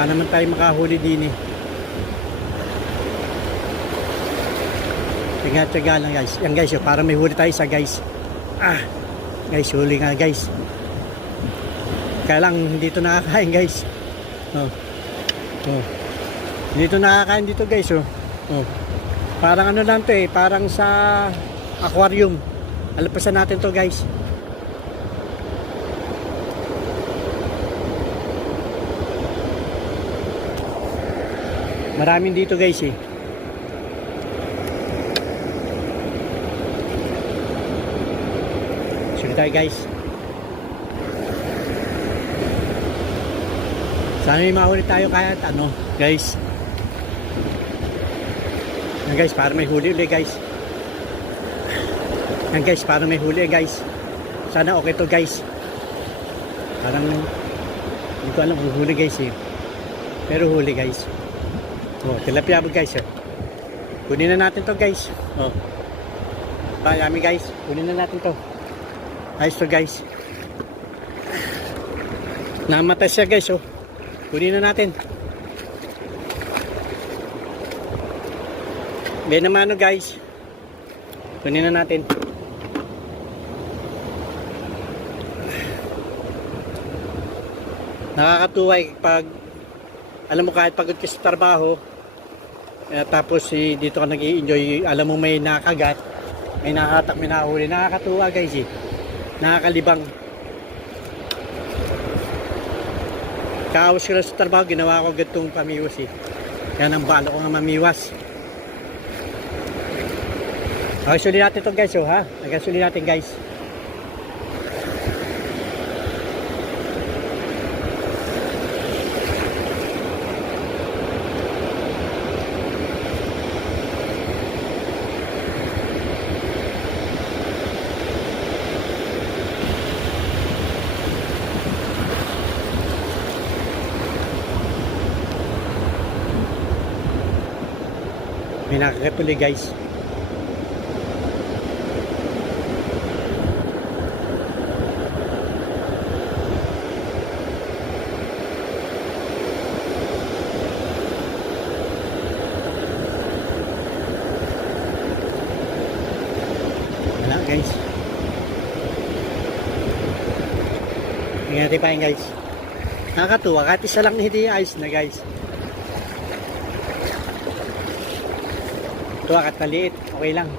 Baka naman tayo makahuli din eh. Tiga-tiga lang guys. Yan guys, para may huli tayo sa guys. Guys, huli nga guys. Kaya lang hindi ito nakakain guys. Hindi ito nakakain dito guys. Parang ano lang to eh. Parang sa aquarium. Alapasan natin to guys. Maraming dito guys eh. Sige tayo guys. Sana may mahuli tayo kahit ano guys. Yan guys, para may huli ulit guys. Yan guys, para may huli guys. Sana okay to guys. Parang hindi ko alam kung huli guys eh. Pero huli guys. Tilapia guys eh. Kunin na natin to guys. Yummy guys. Kunin na natin to. Ayos to guys. Namatay siya guys. Kunin na natin. Bien naman guys. Kunin na natin. Nakakatuwa pag alam mo kahit pagod ka sa trabaho tapos dito ka nag-i-enjoy, alam mo may nakagat, may nakatak, may nahuli. Nakakatuwa guys eh. Nakakalibang. Kaawos ko lang sa trabaho, ginawa ko gantong pamiwas eh. Kaya nang balo ko nga mamiwas. Okay, suli natin ito guys ha. Nagasuli natin guys. May nakakatuloy guys. Wala guys. Tingnan natin pa yun guys. Nakakatuwa kahit isa lang hindi ayos na guys. Ito akat maliit, okay lang.